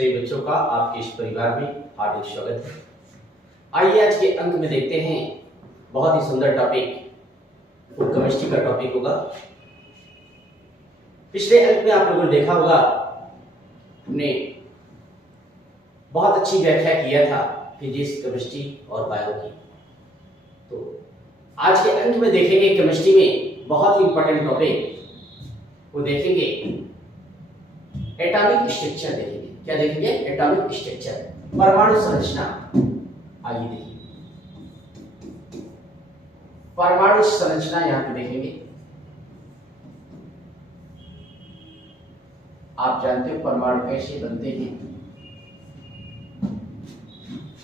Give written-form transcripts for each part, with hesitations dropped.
सभी बच्चों का आपके इस परिवार में हार्दिक स्वागत है। आइए आज के अंक में देखते हैं बहुत ही सुंदर टॉपिक, वो केमिस्ट्री का टॉपिक होगा। पिछले अंक में आप लोगों ने देखा होगा, हमने बहुत अच्छी व्याख्या किया था फिजिक्स, केमिस्ट्री और बायो की। तो आज के अंक में देखेंगे केमिस्ट्री में बहुत ही इंपॉर्टेंट टॉपिक, वो देखेंगे एटॉमिक स्ट्रक्चर। देखेंगे क्या देखेंगे? एटॉमिक स्ट्रक्चर, परमाणु संरचना। आइए देखिए परमाणु संरचना यहां पे देखेंगे। आप जानते हो परमाणु कैसे बनते हैं।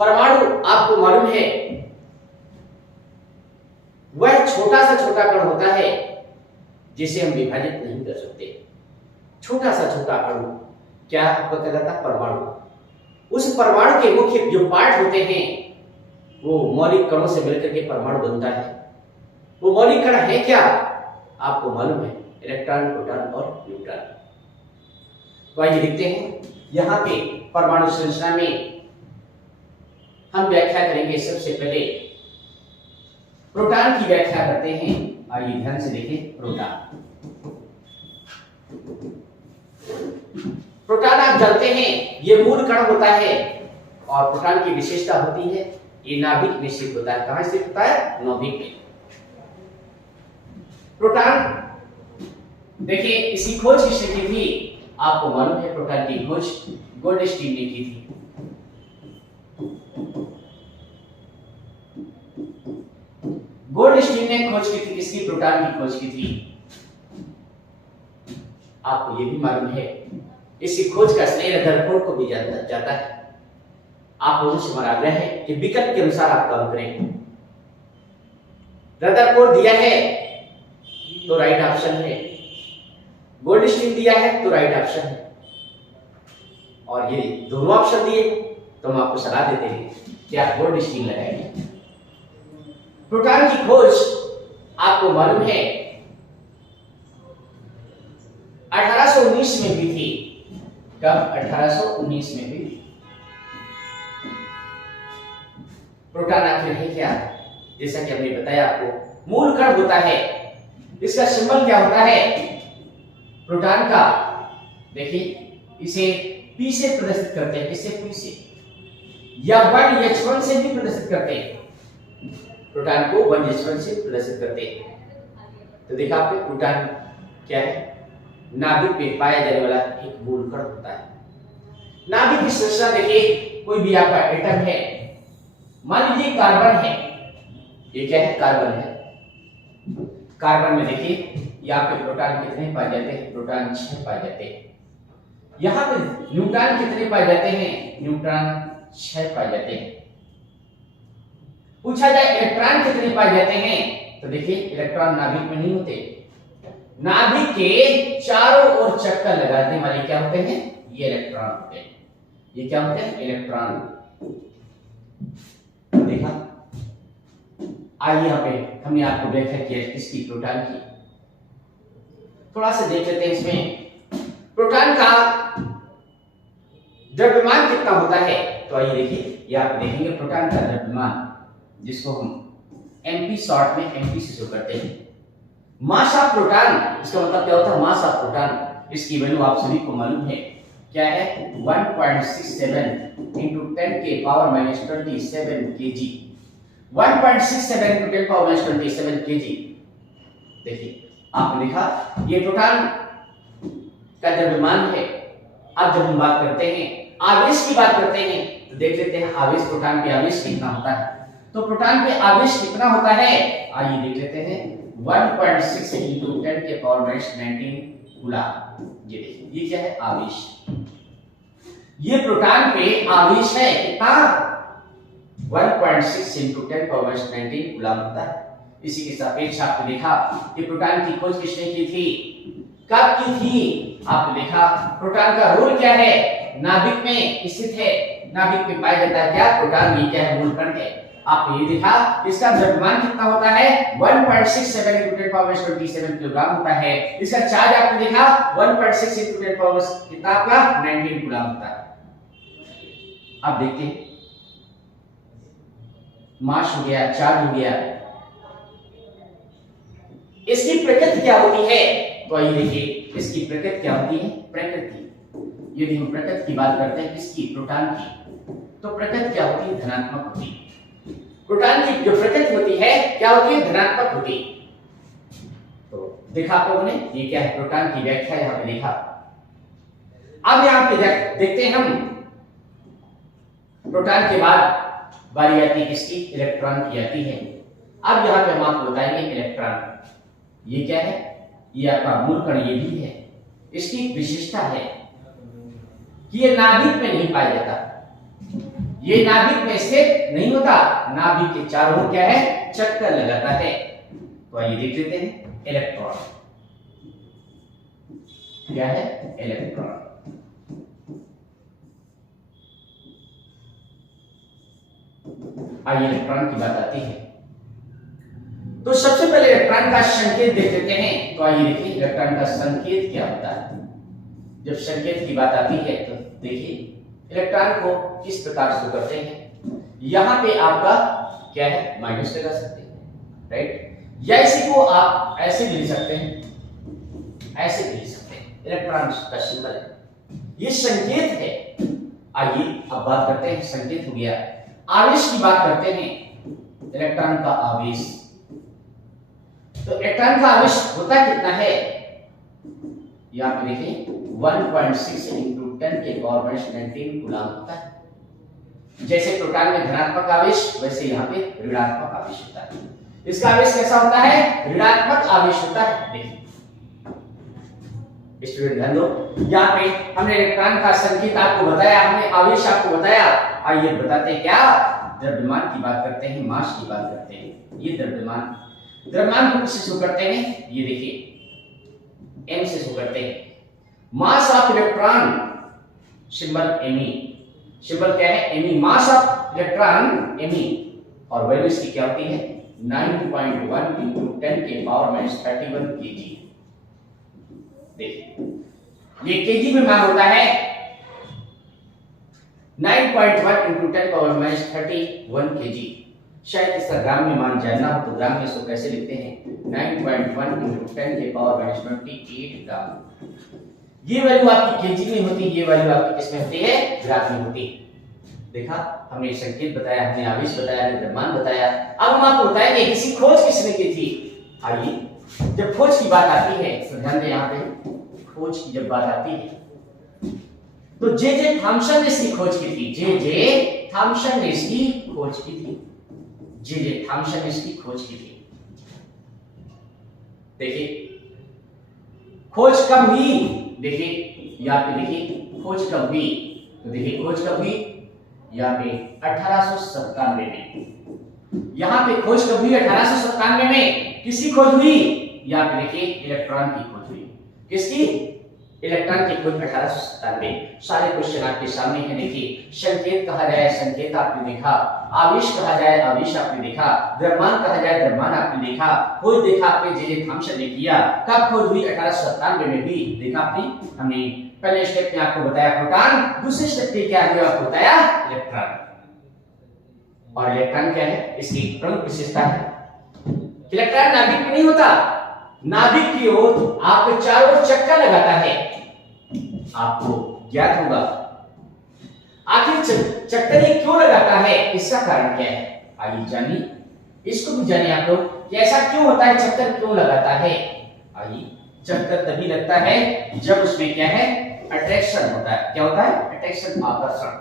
परमाणु आपको मालूम है वह छोटा सा छोटा कण होता है जिसे हम विभाजित नहीं कर सकते। छोटा सा छोटा अणु क्या आपको कहलाता है? परमाणु। उस परमाणु के मुख्य जो पार्ट होते हैं वो मौलिक कणों से मिलकर के परमाणु बनता है। वो मौलिक कण है क्या? आपको मालूम है, इलेक्ट्रॉन, प्रोटॉन और न्यूट्रॉन। तो आइए देखते हैं यहां पे परमाणु संरचना में हम व्याख्या करेंगे। सबसे पहले प्रोटॉन की व्याख्या करते हैं। आइए ध्यान से देखें प्रोटॉन। प्रोटॉन आप जानते हैं ये मूल कण होता है और प्रोटॉन की विशेषता होती है ये नाभिक में स्थित होता है। कहां स्थित होता है? नाभिक में। प्रोटॉन देखिए, इसकी खोज किसने की थी? आपको मालूम है प्रोटॉन की खोज गोल्डस्टीन ने की थी। गोल्डस्टीन ने खोज की थी किसकी? प्रोटॉन की खोज की थी। आपको ये भी मालूम है इसकी खोज का श्रेय रदरफोर्ड को भी जाता है। आप लोगों से हमारा आग्रह है कि विकल्प के अनुसार आप काम करें। रदरफोर्ड दिया है तो राइट ऑप्शन है, गोल्डस्टीन दिया है तो राइट ऑप्शन है, और ये दोनों ऑप्शन दिए तो हम आपको सलाह देते हैं कि आप गोल्डस्टीन लगाएंगे। प्रोटॉन की खोज आपको मालूम है 1819 में भी थी। कब? 1819 में भी। प्रोटॉन आखिर है क्या? जैसा कि हमने बताया आपको, मूल कण होता है। इसका सिंबल क्या होता है प्रोटॉन का? देखिए इसे P से प्रदर्शित करते हैं। किससे? P से, या 1H1 से भी प्रदर्शित करते हैं। प्रोटॉन को 1H1 से प्रदर्शित करते हैं। तो देखा आपने प्रोटॉन क्या है? नाभिक में पाया जाने वाला एक मूल कण होता है। नाभिक की संरचना देखिए, कोई भी आपका एटम है, मान लीजिए कार्बन है। ये क्या है? कार्बन है। कार्बन में देखिए यहाँ पे प्रोटॉन कितने पाए जाते हैं? प्रोटॉन 6 पाए जाते हैं। यहाँ पे न्यूट्रॉन कितने पाए जाते हैं? न्यूट्रॉन 6 पाए जाते हैं। पूछा जाए इलेक्ट्रॉन कितने पाए जाते हैं, तो देखिए इलेक्ट्रॉन नाभिक में नहीं होते। नाभिक के चारों ओर चक्कर लगाने वाले क्या होते हैं? ये इलेक्ट्रॉन होते हैं। ये क्या होते हैं? इलेक्ट्रॉन। देखा? आइए यहाँ पे हमने आपको व्याख्या किया किसकी? प्रोटॉन की। थोड़ा सा देख लेते हैं इसमें प्रोटॉन का द्रव्यमान कितना होता है। तो आइए देखिए, यहाँ पे देखेंगे प्रोटॉन का द्रव्यमान, जिसको हम एमपी शॉर्ट में एमपी से शो करते हैं। मास ऑफ प्रोटॉन, इसका मतलब क्या होता है? Mass of proton. इसकी वैल्यू आप सभी को मालूम है क्या है? 1.67 into 10 के power -27 kg। 1.67 into 10 power -27 kg। देखिए आपने देखा ये प्रोटॉन का द्रव्यमान है। अब जब हम बात करते हैं आवेश की बात करते हैं तो देख लेते हैं आवेश, प्रोटॉन पे आवेश कितना होता है। तो प्रोटॉन पे आवेश कितना होता है? आइए देख लेते हैं 1.6 into 10 के पावर -19 कूलम। ये देखिए ये क्या है? आवेश। ये प्रोटॉन पे आवेश है कितना? 1.6 into 10 पावर -19 कूलम होता है। इसी के सापेक्ष आपने देखा कि प्रोटॉन की खोज किसने की थी? कब की थी? आपने देखा प्रोटॉन का रोल क्या है? नाभिक में स्थित है। नाभिक में पाया जाता है क्या? प्रोटॉन। ये क्या है? मूल कण है। आपने ये देखा इसका द्रव्यमान कितना होता है? 1.67 into 10 पावर 27 किलोग्राम होता है। इसका चार्ज आपने देखा 1.6 into 10 पावर कितना आपका? 19 कूलम होता है। अब देखते हैं, मास हो गया, चार्ज हो गया, इसकी प्रकृति क्या होती है? तो आइए देखिए, इसकी प्रकृति क्या होती है? प्रकृति, यदि हम प्रकृति की बात करते हैं किसकी? प्रोटॉन की, तो प्रकृति क्या होती है? धनात्मक होती है। प्रोटॉन की जो प्रकृति होती है क्या होती है? धनात्मक होती है। तो देखा आप लोगों ने, ये क्या है? प्रोटॉन की व्याख्या यहां पे देखा। अब यहां पे देखते हैं हम, प्रोटॉन के बाद बारी आती है किसकी? इलेक्ट्रॉन की आती है। अब यहां पे हम आपको बताएंगे इलेक्ट्रॉन ये क्या है? ये आपका मूल कण ये भी है। इसकी एक विशेषता है कि ये नाभिक में नहीं पाया जाता, ये नाभिक में स्थित नहीं होता, नाभिक के चारों ओर क्या है? चक्कर लगाता है। तो आइए देख लेते हैं, इलेक्ट्रॉन क्या है? इलेक्ट्रॉन। आइए इलेक्ट्रॉन की बात आती है, तो सबसे पहले इलेक्ट्रॉन का संकेत देख लेते हैं। तो आइए देखिए, इलेक्ट्रॉन का संकेत क्या होता है। जब संकेत की बात आती है तो देखिए, इलेक्ट्रॉन को किस प्रकार से करते हैं। यहां पे आपका क्या है? माइनस लगा सकते हैं, राइट, या इसी को आप ऐसे भी लिख सकते हैं, ऐसे भी लिख सकते हैं। इलेक्ट्रॉन का सिंबल है, ये संकेत है। आइए अब बात करते हैं, संकेत हो गया, आवेश की बात करते हैं। इलेक्ट्रॉन का आवेश, तो इलेक्ट्रॉन का आवेश होता कितना है? यहां पे देखिए 1.6 into 10 के पावर -19 कूलम होता है। जैसे प्रोटॉन में धनात्मक आवेश, वैसे यहाँ पे ऋणात्मक आवेश होता है। इसका आवेश कैसा होता है? ऋणात्मक आवेश होता है। देखिए स्टूडेंट ध्यान दो, यहाँ पे हमने इलेक्ट्रॉन का संकेत आपको बताया, हमने आवेश आपको बताया। आइए बताते हैं क्या? द्रव्यमान की बात करते हैं, मास की बात करते हैं। ये द्रव्यमान, द्रव्यमान को किससे शुरू करते हैं? ये देखिए m से शुरू करते हैं। Mass of electron, symbol Me, symbol क्या है? Me, mass of electron Me, और वैल्यू इसकी क्या होती है? 9.1 into 10 के पावर -31 kg। देखिए ये केजी में मान होता है 9.1 into 10 पावर -31 kg। शायद इसका ग्राम में मान जानना हो तो ग्राम में इसको कैसे लिखते हैं? 9.1 into 10 के पावर -28 ग्राम। ये वैल्यू आपकी केजी में होती है, ये वैल्यू आपकी किसमें होती है? ग्राम में होती है। देखा, हमने संकेत बताया, हमने आवेश बताया, हमने द्रव्यमान बताया। अब हम आपको बताएंगे किसी खोज किसने की थी। आइए, जब खोज की बात आती है तो ध्यान दें, यहाँ पे खोज की जब बात आती है तो जे थॉमसन ने इसकी खोज की थी। जे थॉमसन ने इसकी खोज की थी। जे थॉमसन ने इसकी खोज की थी। देखिए खोज कब हुई? देखिए यहाँ पे देखिए खोज कब हुई, तो देखिए खोज कब हुई? यहाँ पे 1897 में। यहाँ पे खोज कब हुई? 1897 में। किसकी खोज हुई? यहाँ पे देखिए इलेक्ट्रॉन की खोज हुई। किसकी? इलेक्ट्रॉन की खोज 1897। सारे क्वेश्चन आपके सामने है। देखिए संकेत कहा जाए, संकेत आपने देखा, आवेश कहा जाए, आवेश आपने देखा, द्रव्यमान कहा जाए, द्रव्यमान आपने देखा, खोज देखा आपने जे थॉमसन ने किया। कब खोज हुई? 1897 में हुई। देखा आपने, हमने पहले स्टेप में आपको बताया प्रोटॉन, दूसरे स्टेप में क्या है आपको बताया? इलेक्ट्रॉन। और इलेक्ट्रॉन क्या है? इसकी प्रमुख विशेषता है इलेक्ट्रॉन नाभिक में नहीं होता, नाभिक की ओर आपके चारों ओर चक्कर लगाता है। आपको ज्ञात होगा आखिर चक्कर ये क्यों लगाता है, इसका कारण क्या है? आइए जानिए, इसको भी जानिए आप लोग कि ऐसा क्यों होता है, चक्कर क्यों लगाता है। आइए, चक्कर तभी लगता है जब उसमें क्या है? अट्रैक्शन होता है। क्या होता है? अट्रैक्शन, आकर्षण।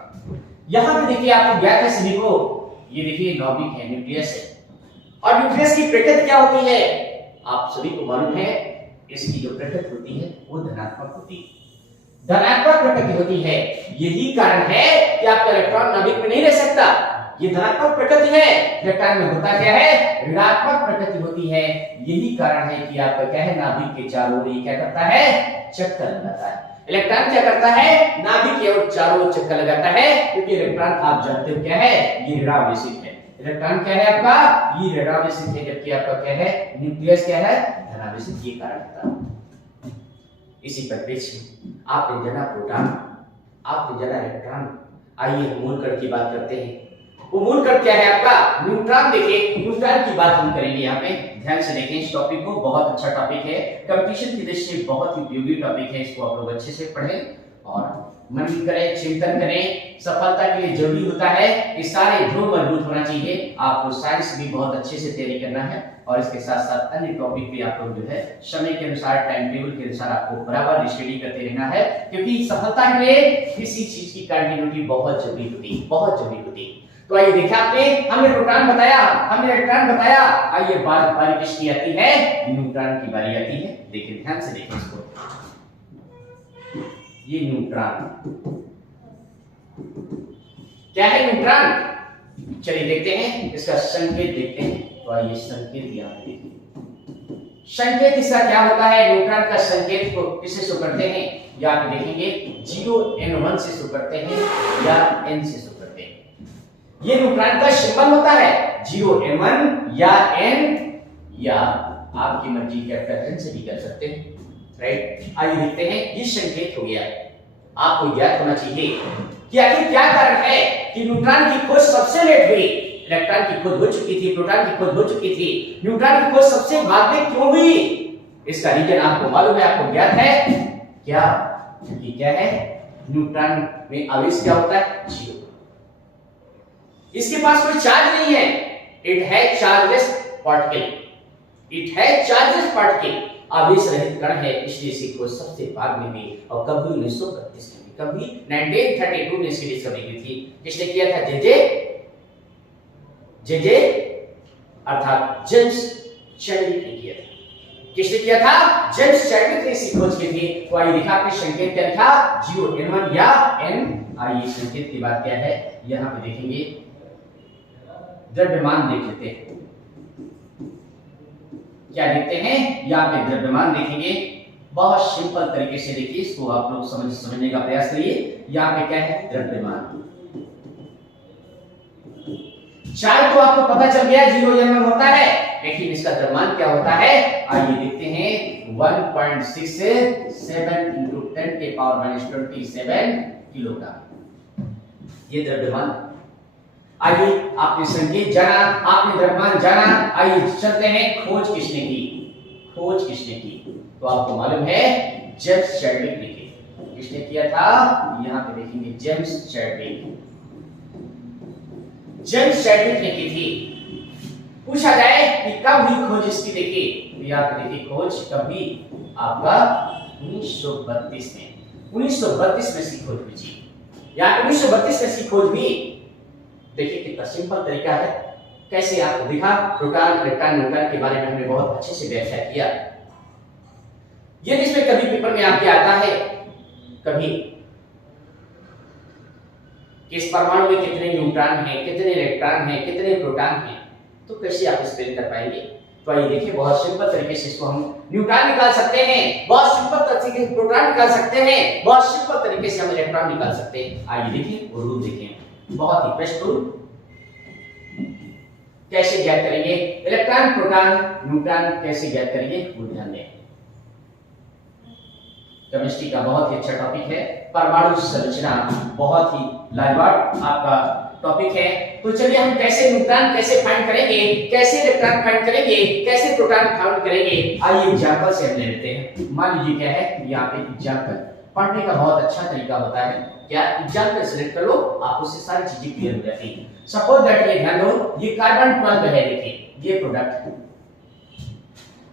यहां पे देखिए आपको ज्ञात है सभी को, ये देखिए नाभिक है, न्यूक्लियस है। और न्यूक्लियस की प्रकृति क्या होती है? आप सभी को मालूम है, इसकी जो प्रकृति होती है वो धनात्मक होती है। धनात्मक प्रकृति होती है, यही कारण है कि आपका इलेक्ट्रॉन नाभिक में नहीं रह सकता। ये धनात्मक प्रकृति है। इलेक्ट्रॉन में होता क्या है? ऋणात्मक प्रकृति होती है। यही कारण है कि आपका क्या है? नाभिक के चारों ओर क्या करता है? चक्कर लगाता है। इलेक्ट्रॉन क्या करता है? नाभिक के ओर चारों ओर चक्कर लगाता है, क्योंकि इलेक्ट्रॉन आप जानते हो क्या है? ये ऋणावेशित है। इलेक्ट्रॉन क्या है आपका? ये ऋणावेशित है, जबकि आपका क्या है? न्यूक्लियस क्या है? धनावेशित। ये कारण होता है। इसी परिप्रेक्ष्य में आपने जाना प्रोटॉन, आपने जाना इलेक्ट्रॉन, आइए हम मूल कण की बात करते हैं। वो मूल कण क्या है आपका? न्यूट्रॉन। देखिए न्यूट्रॉन की बात हम करेंगे यहाँ पे, ध्यान से देखें इस टॉपिक को, बहुत अच्छा टॉपिक है, कंपटीशन की दृष्टि से बहुत ही उपयोगी टॉपिक है। इसको आप लोग अच्छे से पढ़ें और मनन करें, चिंतन करें। सफलता के लिए जरूरी होता है कि सारे ध्रुव मजबूत होना चाहिए। आपको साइंस भी बहुत अच्छे से तैयारी करना है और इसके साथ साथ अन्य टॉपिक भी आप लोग जो है समय के अनुसार, टाइम टेबल के अनुसार आपको बराबर स्टडी करते रहना है, क्योंकि सफलता के लिए किसी चीज की कंटिन्यूटी बहुत जरूरी होती है, बहुत जरूरी होती है। तो आइए देखा आपने, हमने प्रोटॉन बताया, हमने इलेक्ट्रॉन बताया। आइए बारी किसकी आती है? न्यूट्रॉन की बारी आती है। देखिए ध्यान से देखिए इसको, ये न्यूट्रॉन क्या है? न्यूट्रॉन। चलिए देखते हैं इसका संकेत देखते हैं। तो आइए संकेत यहाँ पे देखिए, संकेत इसका क्या होता है? न्यूट्रॉन का संकेत को किससे शो करते हैं? या आप देखेंगे 0n1 से शो करते हैं या n से शो करते हैं। ये न्यूट्रॉन का सिंबल होता है 0n1 या n, या आपकी मर्जी कैपिटल N से भी कर सकते हैं, राइट। आइए देखते हैं, ये संकेत हो गया। आपको ज्ञात होना चाहिए कि आखिर क्या कारण है कि न्यूट्रॉन की खोज सबसे लेट हुई। इलेक्ट्रॉन की खोज हो चुकी थी, प्रोटॉन की खोज हो चुकी थी, न्यूट्रॉन की खोज सबसे बाद में क्यों हुई? इसका रीजन आपको मालूम है, आपको ज्ञात है क्या? क्योंकि क्या है, न्यूट्रॉन में आवेश क्या होता है? 0। इसके पास कोई चार्ज नहीं है, इट है चार्जलेस पार्टिकल, इट है चार्जलेस पार्टिकल, आवेश रहित कण है, इसलिए इसी खोज सबसे बाद में हुई। और कभी 1932 में, कभी 1932 में इसकी डिस्कवरी हुई थी। किसने किया था? जे अर्थात जेम्स चैडविक ने किया था। किसने किया था? जेम्स चैडविक ने इसकी खोज की थी। तो आइए देखा आपने संकेत क्या लिखा? 0n1 या n। आइए संकेत की बात क्या है, यहां पे देखेंगे, द्रव्यमान देख लेते हैं। क्या देखते हैं? यहाँ पे द्रव्यमान देखेंगे, बहुत सिंपल तरीके से देखिए इसको, आप लोग समझने का प्रयास करिए। यहाँ पे क्या है? द्रव्यमान। चार्ज तो आपको पता चल गया 0n1 होता है, लेकिन इसका द्रव्यमान क्या होता है? आइए देखते हैं, 1.67 into 10 के पावर -27 किलोग्राम, ये द्रव्यमान। आइए आपने संकेत जाना, आपने द्रव्यमान जाना, आइए चलते हैं खोज किसने की? खोज किसने की? तो आपको मालूम है जेम्स चैडविक ने की। किसने किया था? यहाँ पे देखेंगे, जेम्स चैडविक, जेम्स चैडविक ने की थी। पूछा जाए कि कब हुई खोज इसकी? देखिए यहाँ पे देखिए, खोज कभी आपका 1932 में, 1932 में इसकी खोज हुई थी। यहाँ 1932 में इसकी खोज हुई। देखिए कितना सिंपल तरीका है, कैसे आपको दिखा। प्रोटॉन, इलेक्ट्रॉन, न्यूट्रॉन के बारे में हमने बहुत अच्छे से व्याख्या किया। यदि इसमें कभी पेपर में आपके आता है कभी कि इस परमाणु में कितने न्यूट्रॉन हैं, कितने इलेक्ट्रॉन हैं, कितने प्रोटॉन हैं, तो कैसे आप स्पेल कर पाएंगे? तो आइए देखिए, बहुत सिंपल तरीके से इसको हम न्यूट्रॉन निकाल सकते हैं, बहुत सिंपल तरीके से प्रोटॉन निकाल सकते हैं, बहुत सिंपल तरीके से हम इलेक्ट्रॉन निकाल सकते हैं। आइए देखिए वो रूल देखें, बहुत ही बेस्ट रूल। कैसे ज्ञात करेंगे इलेक्ट्रॉन, प्रोटॉन, न्यूट्रॉन, कैसे ज्ञात करेंगे वो ध्यान दें। केमिस्ट्री का बहुत ही अच्छा टॉपिक है, परमाणु संरचना बहुत ही लाजवाब आपका टॉपिक है। तो चलिए हम कैसे न्यूट्रॉन कैसे फाइंड करेंगे, कैसे इलेक्ट्रॉन फाइंड करेंगे, कैसे प्रोटॉन फाइंड करेंगे, आइए एग्जांपल से हम ले लेते हैं। मान लीजिए क्या है, यहाँ पे एग्जांपल पढ़ने का बहुत अच्छा तरीका होता है, क्या एग्जांपल सेलेक्ट कर लो, आपको से सारी चीजें क्लियर हो जाती हैं। सपोज दैट, ये ध्यान दो, ये कार्बन 12 है, देखिए ये प्रोडक्ट,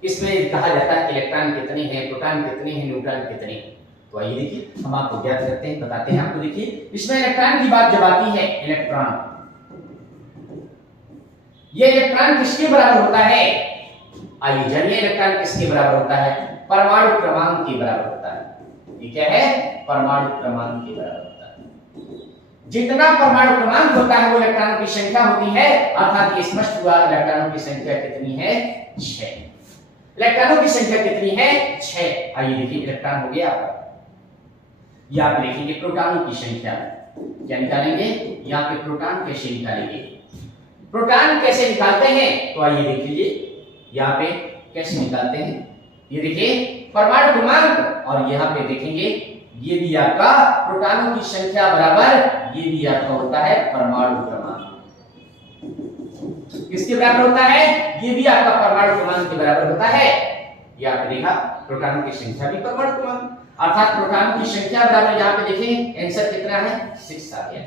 इसमें कहा जाता है कि इलेक्ट्रॉन कितने हैं, प्रोटॉन कितने हैं, न्यूट्रॉन कितने हैं। तो आइए देखिए हम आपको ज्ञात करते हैं, बताते हैं आपको। देखिए इसमें इलेक्ट्रॉन की बात जब आती है, इलेक्ट्रॉन, ये इलेक्ट्रॉन किसके बराबर होता है? आइए जानिए इलेक्ट्रॉन किसके बराबर होता है? परमाणु क्रमांक के बराबर होता है। ये क्या है? परमाणु क्रमांक के बराबर होता है। जितना परमाणु क्रमांक होता है वो इलेक्ट्रॉनों की संख्या होती है, अर्थात ये स्पष्ट हुआ इलेक्ट्रॉनों की संख्या कितनी है? 6। इलेक्ट्रॉनों की संख्या कितनी है? 6। आइए देखिए इलेक्ट्रॉन हो गया आपका। यहाँ पे देखेंगे प्रोटॉनों की संख्या, क्या निकालेंगे? यहाँ पे प्रोटॉन कैसे निकालेंगे, प्रोटॉन कैसे निकालते हैं? तो आइए देख लीजिए यहाँ पे कैसे निकालते हैं। ये देखिए परमाणु क्रमांक, और यहाँ पे देखेंगे ये भी आपका प्रोटॉनों की संख्या बराबर ये भी आपका होता है परमाणु क्रमांक। किसके बराबर होता है? ये भी आपका परमाणु क्रमांक के बराबर होता है। ये आपने देखा प्रोटॉनों की संख्या भी परमाणु क्रमांक, अर्थात प्रोटॉनों की संख्या बराबर यहाँ पे देखें आंसर कितना है 6 आ गया।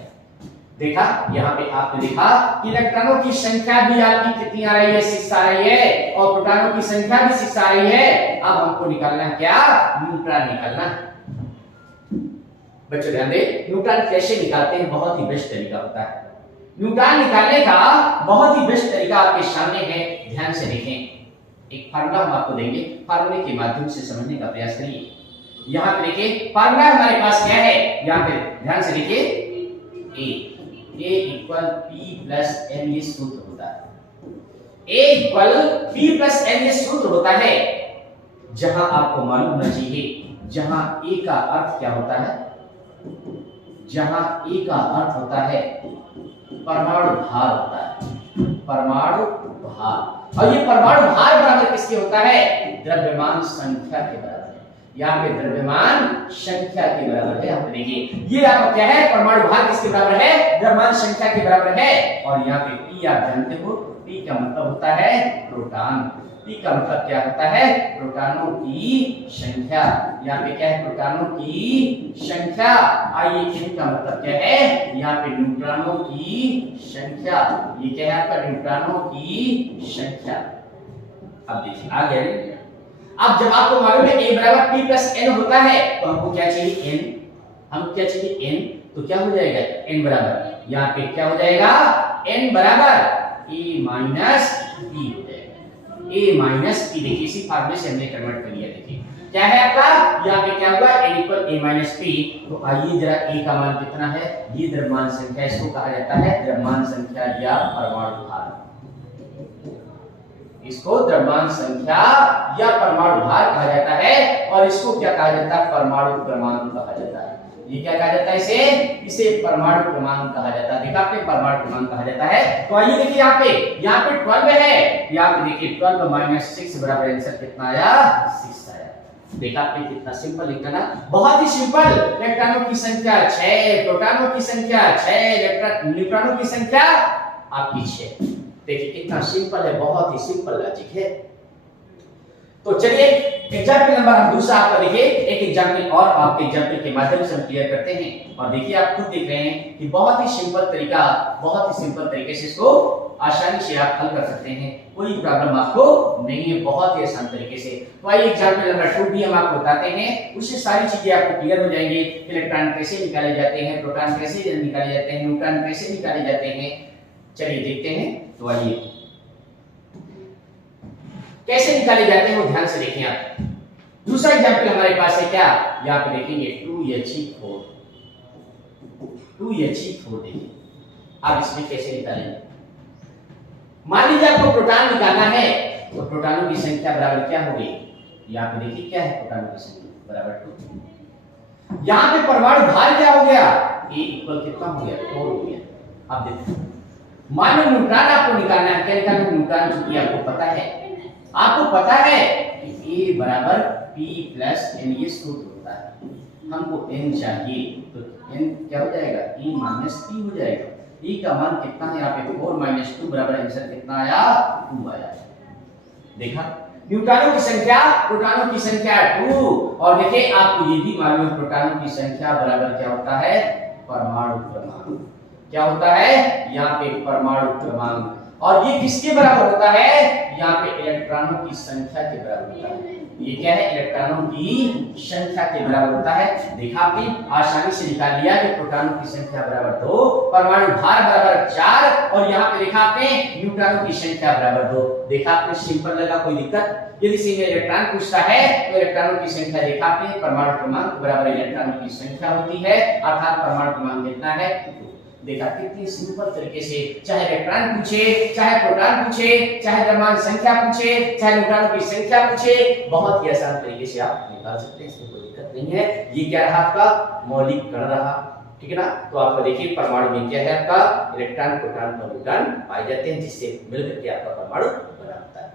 देखा यहाँ पे आपने देखा कि इलेक्ट्रॉनों की संख्या भी आपकी कितनी आ रही है 6 आ रही है और प्रोटॉनों की संख्या भी 6 आ रही है। अब हमको निकालना है क्या? न्यूट्रॉन निकालना। बच्चों ध्यान दें, न्यूट्रॉन कैसे निकालते हैं, बहुत ही बेस्ट तरीका होता है। न्यूट्रॉन निकालने का बहुत ही बेस्ट तरीका आपके सामने है, ध्यान से देखें। एक फार्मूला हम आपको देंगे, फार्मूले के माध्यम से समझने का प्रयास करिए। यहाँ पे देखिए फार्मूला हमारे पास क्या है, यहाँ पे ध्यान से देखिए A equal P plus N ये सूत्र होता है। A equal P plus N ये सूत्र होता है। जहां आपको मालूम होना चाहिए, जहां A का अर्थ क्या होता है, जहां A का अर्थ होता है परमाणु भार होता है, परमाणु भार। और ये परमाणु भार बराबर किसके होता है? द्रव्यमान संख्या के बराबर। यहाँ पे द्रव्यमान संख्या के बराबर है। आप देखिए ये आपका क्या है, परमाणु भार किसके बराबर है? द्रव्यमान संख्या के बराबर है। और यहाँ पे P आप जानते हो, P का मतलब होता है प्रोटॉन। P का मतलब क्या होता है? प्रोटॉनों की संख्या। यहाँ पे क्या है? प्रोटॉनों की संख्या। आइए N का मतलब क्या है? यहाँ पे न्यूट्रॉनों की संख्या। ये क्या है आपका? न्यूट्रॉनों की संख्या। अब देखिए आ गया। अब जब आपको मालूम है A बराबर P प्लस N होता है तो हमको क्या चाहिए? N। हम क्या चाहिए? N। तो क्या हो जाएगा? N बराबर यहाँ पे क्या हो जाएगा? N बराबर A माइनस P हो जाएगा। A माइनस P देखिए इसी फार्मूले से हमने कन्वर्ट कर लिया। देखिए क्या है आपका? यहाँ पे क्या होगा? N equal A minus P। तो आइए जरा A का मान कितना है? ये द्रव्यमान संख्या, इसको कहा जाता है द्रव्यमान संख्या या परमाणु भार। इसको द्रव्यमान संख्या या परमाणु भार कहा जाता है। और इसको क्या कहा जाता है? परमाणु क्रमांक कहा जाता है। ये क्या कहा जाता है? इसे परमाणु क्रमांक कहा जाता है। देखा आपने, परमाणु क्रमांक कहा जाता है। तो आइए देखिए यहाँ पे 12 है। यहाँ पे देखिए 12 माइनस 6 बराबर आंसर कितना आया? 6 आया। देखा आपने कितना सिंपल लिखा ना, बहुत ही सिंपल। इलेक्ट्रॉनों की संख्या 6, प्रोटॉनों की संख्या 6, न्यूट्रॉनों की संख्या आपकी 6। देखिए कितना सिंपल है, बहुत ही सिंपल लॉजिक है। तो चलिए एग्जाम्पल नंबर हम दूसरा आपका देखिए, एक एग्जाम्पल और आपके एग्जाम्पल के माध्यम से हम क्लियर करते हैं। और देखिए आप खुद देख रहे हैं कि बहुत ही सिंपल तरीका, बहुत ही सिंपल तरीके से इसको आसानी से आप हल कर सकते हैं। कोई प्रॉब्लम आपको नहीं है, बहुत ही आसान तरीके से। तो आइए एग्जाम्पल नंबर 2 भी हम आपको बताते हैं, उससे सारी चीजें आपको क्लियर हो जाएंगी। इलेक्ट्रॉन कैसे निकाले जाते हैं, प्रोटॉन कैसे निकाले जाते हैं, न्यूट्रॉन कैसे निकाले जाते हैं। चलिए देखते हैं। तो आइए कैसे निकाले जाते हैं वो ध्यान से देखें आप। दूसरा एग्जांपल हमारे पास है क्या? यहाँ पे देखेंगे 2He4 देखिए। आप इसमें कैसे निकालेंगे? मान लीजिए आपको प्रोटॉन निकालना है, तो प्रोटॉनों की संख्या बराबर क्या होगी? यहाँ पे देखिए क्या है, प्रोटॉनों की संख्या बराबर 2। यहाँ पे परमाणु भार क्या हो गया? A इक्वल कितना हो गया? 4 हो गया। अब देखो मान लो न्यूट्रॉन आपको निकालना है, क्या निकालना है? न्यूट्रॉन चूंकि आपको पता है कि A बराबर P प्लस N ये सूत्र होता है। हमको N चाहिए तो N क्या हो जाएगा? E माइनस P हो जाएगा। E का मान कितना है? यहाँ पे 4 माइनस 2 बराबर आंसर कितना आया? 2 आया। देखा न्यूट्रॉनों की संख्या, प्रोटॉनों की संख्या 2। और देखिए आपको ये भी मालूम है प्रोटॉनों की संख्या बराबर क्या होता है? परमाणु क्रमांक। क्या होता है? यहाँ पे परमाणु क्रमांक। और ये किसके बराबर होता है? यहाँ पे इलेक्ट्रॉनों की संख्या के बराबर होता है। ये क्या है? इलेक्ट्रॉनों की संख्या के बराबर होता है। देखा आपने, आसानी से निकाल लिया कि प्रोटॉनों की संख्या बराबर 2, परमाणु भार बराबर 4, और यहाँ पे देखा आपने न्यूट्रॉनों की संख्या बराबर 2। देखा आपने, सिंपल लगा, कोई दिक्कत? यदि से इलेक्ट्रॉन पूछता है तो इलेक्ट्रॉनों की संख्या देखा आपने, परमाणु क्रमांक बराबर इलेक्ट्रॉनों की संख्या होती है, अर्थात परमाणु क्रमांक कितना है? देखा कितनी सिंपल तरीके से, चाहे इलेक्ट्रॉन पूछे, चाहे प्रोटॉन पूछे, चाहे द्रव्यमान संख्या पूछे, चाहे न्यूट्रॉनों की संख्या पूछे, बहुत ही आसान तरीके से आप निकाल सकते हैं। इसमें कोई दिक्कत नहीं है। ये क्या रहा? आपका मौलिक कण रहा, ठीक है ना? तो आपको देखिए परमाणु में क्या है? आपका इलेक्ट्रॉन, प्रोटॉन और न्यूट्रॉन पाए जाते हैं, जिससे मिलकर के आपका परमाणु बना होता है।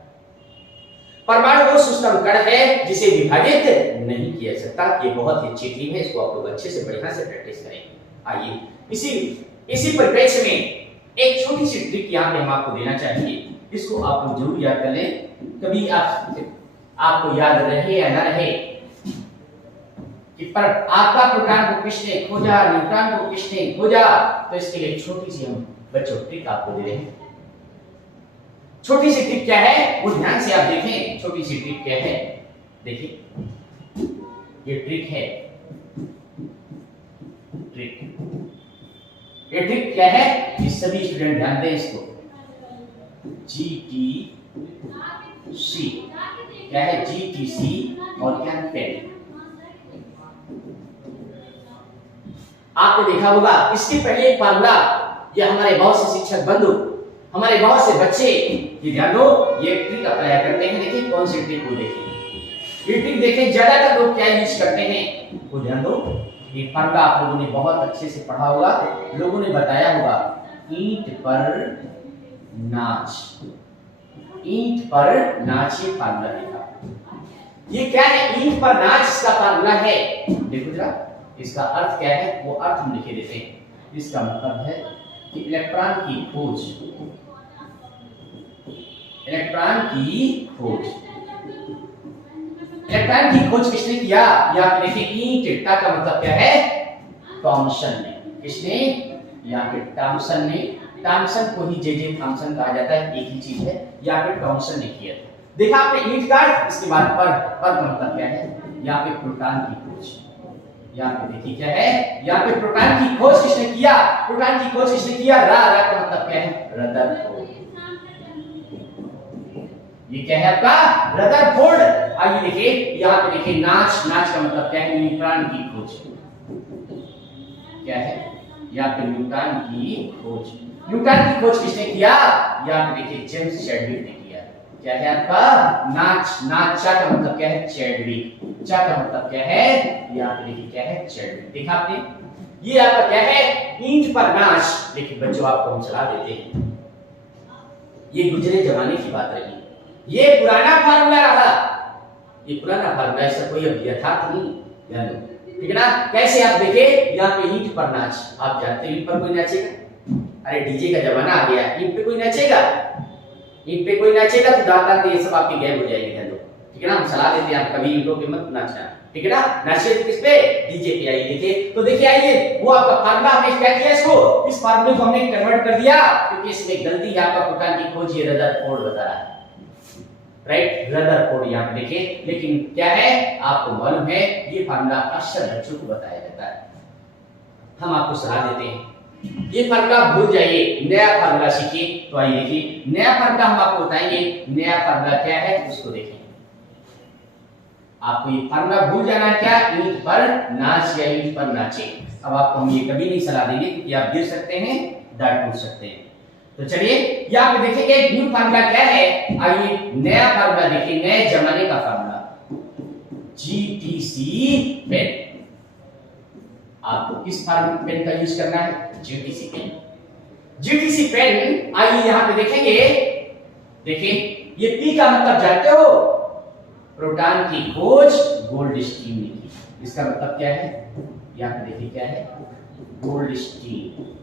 परमाणु वो सूक्ष्म कण है जिसे विभाजित नहीं किया जा सकता। ये बहुत ही अच्छी ट्रिक है, इसको आप लोग अच्छे से बढ़िया से प्रैक्टिस करें। आइए इसी परिप्रेक्ष्य में एक छोटी सी ट्रिक यहाँ पे हम आपको देना चाहिए, इसको आप लोग जरूर याद कर लें। कभी आपको याद रहे या ना रहे कि पर आपका प्रोटॉन को किसने खोजा, न्यूट्रॉन को किसने खोजा, तो इसके लिए छोटी सी हम बच्चों ट्रिक आपको दे रहे हैं। छोटी सी ट्रिक क्या है वो ध्यान से आप देखें। छोटी सी ट्रिक क्या है, देखिए ये ट्रिक है। ये ट्रिक क्या है, ये सभी स्टूडेंट ध्यान दें इसको। GTC क्या है, GTC और क्या पेन। आपने देखा होगा इसके पहले एक फार्मूला, ये हमारे बहुत से शिक्षक बंधु, हमारे बहुत से बच्चे ये ध्यान दो, ये ट्रिक अप्लाई करते हैं। देखिए कौन सी ट्रिक को देखिए, ये ट्रिक देखें ज्यादातर लोग क्या यूज करते हैं वो ध्यान दो। ये फार्मूला आप लोगों ने बहुत अच्छे से पढ़ा होगा, लोगों ने बताया होगा। ईंट पर नाच, ईंट पर नाच, ये फार्मूला देखा। ये क्या है, ईंट पर नाच इसका फार्मूला है। देखो जरा इसका अर्थ क्या है, वो अर्थ हम लिखे देते हैं। इसका मतलब है कि इलेक्ट्रॉन की खोज, इलेक्ट्रॉन की खोज, इलेक्ट्रॉन की खोज किसने किया, या देखिए ईंट का मतलब क्या है, थॉमसन ने। किसने, या फिर थॉमसन ने। थॉमसन को ही जे थॉमसन कहा जाता है, एक ही चीज है, या फिर थॉमसन ने किया। देखा आपने ईंट का, इसके बाद पर का मतलब क्या है, या फिर प्रोटॉन की खोज। यहाँ पे देखिए क्या है, यहाँ पे प्रोटॉन की खोज किसने किया, प्रोटॉन की खोज किसने किया, रा का मतलब क्या है, रदरफोर्ड। ये क्या है आपका, रदरफोर्ड। आइए देखिए यहाँ पे देखिए नाच, नाच का मतलब क्या है, न्यूट्रॉन की खोज। क्या है, यहाँ पे न्यूट्रॉन की खोज। न्यूट्रॉन की खोज किसने किया, यहाँ पे देखिए जेम्स चैडविक ने किया। क्या है आपका, नाच, नाच चा का मतलब क्या है, चैडविक। चा का मतलब क्या है, यहाँ पे देखिए क्या है, चैडविक। देखा आपने, ये आपका क्या है, ईंट पर नाच। देखिए बच्चों आपको हम सलाह देते हैं, ये गुजरे जमाने की बात रही, ये पुराना फार्मूला रहा, ये पुराना फार्मूला, ऐसा कोई अब यथार्थ नहीं। ध्यान दो, ठीक है ना। कैसे आप देखे यहाँ पे ईंट पर नाच, आप जानते हैं ईंट पर कोई नाचेगा, अरे डीजे का जमाना आ गया, ईंट पे कोई नाचेगा, ईंट पे कोई नाचेगा तो दांत ये सब आपके गायब हो जाएंगे। ध्यान दो, ठीक है ना। हम सलाह देते हैं आप कभी ईंटों पे मत नाचना, ठीक है ना। नाचिए किस पे, डीजे पे। आइए देखिए, तो देखिए आइए वो आपका फार्मूला हमने क्या किया, इसको, इस फार्मूले को हमने कन्वर्ट कर दिया, क्योंकि इसमें गलती है। आपका प्रोटॉन की खोज ये रदरफोर्ड बता रहा है, राइट, रदरफोर्ड यहाँ पे देखिए। लेकिन क्या है, आपको मालूम है ये फार्मूला अक्सर बच्चों को बताया जाता है, हम आपको सलाह देते हैं ये फार्मूला भूल जाइए, नया फार्मूला सीखिए। तो आइए देखिए नया फार्मूला हम आपको बताएंगे, नया फार्मूला क्या है उसको देखें। आपको ये फार्मूला भूल जाना है, क्या, ईंट पर नाच या ईंट पर नाचे। अब आपको हम ये कभी नहीं सलाह देंगे, क्योंकि आप गिर सकते हैं, दांत टूट सकते हैं। तो चलिए यहाँ पे देखेंगे न्यू फार्मूला क्या है। आइए नया फार्मूला देखिए, नए जमाने का फार्मूला, GTC पेन। आपको किस पेन का यूज करना है, GTC पेन। GTC पेन, आइए यहाँ पे देखेंगे, देखिए ये P का मतलब जानते हो, प्रोटॉन की खोज गोल्डस्टीन ने की। इसका मतलब क्या है, यहाँ पे देखिए क्या है, गोल्डस्टीन।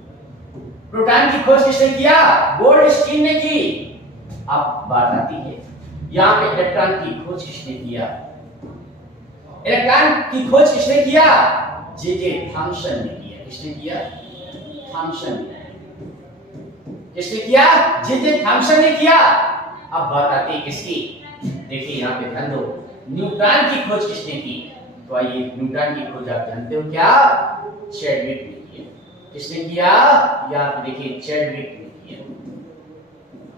प्रोटॉन की खोज किसने किया, गोल्डस्टीन ने की। अब बात आती है यहाँ पे इलेक्ट्रॉन की खोज किसने किया, इलेक्ट्रॉन की खोज किसने किया, जे थॉमसन ने किया। किसने किया, थॉमसन। किसने किया, जे थॉमसन ने किया। अब बात आती है किसकी, देखिए यहाँ पे ध्यान दो, न्यूट्रॉन की खोज किसने की। तो आइए न्यूट्रॉन की खोज आप जानते हो क्या, चैडविक ने किया। किसने किया, यहाँ पे देखिए चैडविक ने किया।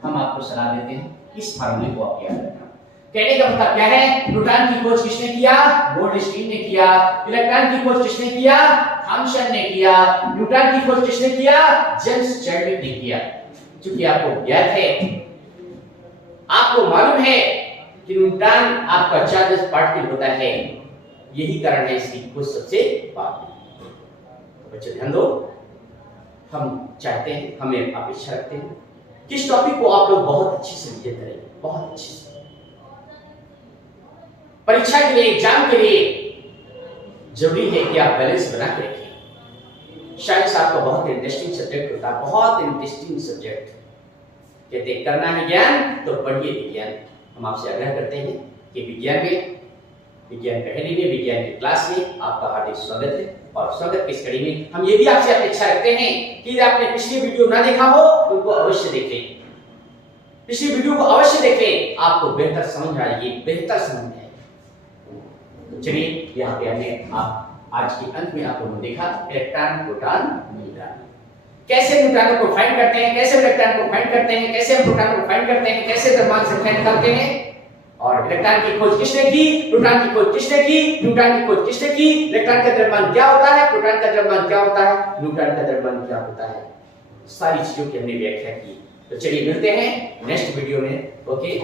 हम आपको सलाह देते हैं इस फार्मूले को आप याद रखना। कहने का मतलब क्या है, प्रोटॉन की खोज किसने किया, गोल्डस्टीन ने किया। इलेक्ट्रॉन की खोज किसने किया, थॉमसन ने किया। न्यूट्रॉन की खोज किसने किया, जेम्स चैडविक ने किया। क्योंकि आपको ज्ञात है, आपको मालूम है कि न्यूट्रॉन आपका चार्जेस पार्टिकल होता है, यही कारण है इसकी खोज सबसे बाद में। तो बच्चों ध्यान दो, हम चाहते हैं, हमें अपेक्षा रखते हैं कि इस टॉपिक को आप लोग बहुत अच्छे से विजय करें, बहुत अच्छे से। परीक्षा के लिए, एग्जाम के लिए जरूरी है कि आप बैलेंस बना के रखें। साइंस आपका बहुत इंटरेस्टिंग सब्जेक्ट होता है, बहुत इंटरेस्टिंग सब्जेक्ट। कहते हैं करना है ज्ञान तो पढ़िए विज्ञान। हम आपसे आग्रह करते हैं कि विज्ञान में, विज्ञान पहली में, विज्ञान की क्लास में आपका हार्दिक स्वागत है। और स्वागत की इस कड़ी में हम ये भी आपसे अपेक्षा रखते हैं कि यदि आपने पिछली वीडियो ना देखा हो तो उनको अवश्य देखें, पिछली वीडियो को अवश्य देखें, आपको बेहतर समझ आएगी, बेहतर समझ आएगी। तो चलिए यहाँ पे हमने आज के अंत में आप लोगों ने देखा इलेक्ट्रॉन, प्रोटॉन, न्यूट्रॉन, कैसे न्यूट्रॉनों को फाइंड करते हैं, कैसे इलेक्ट्रॉन को फाइंड करते हैं, कैसे हम प्रोटॉन को फाइंड करते हैं, कैसे द्रव्यमान संख्या निकालते हैं। और इलेक्ट्रॉन की खोज किसने की, प्रोटॉन की खोज किसने की, न्यूट्रॉन की खोज किसने की, इलेक्ट्रॉन का द्रव्यमान क्या होता है, प्रोटॉन का द्रव्यमान क्या होता है, न्यूट्रॉन का द्रव्यमान क्या होता है, सारी चीजों की हमने व्याख्या की। तो चलिए मिलते हैं नेक्स्ट वीडियो में। ओके।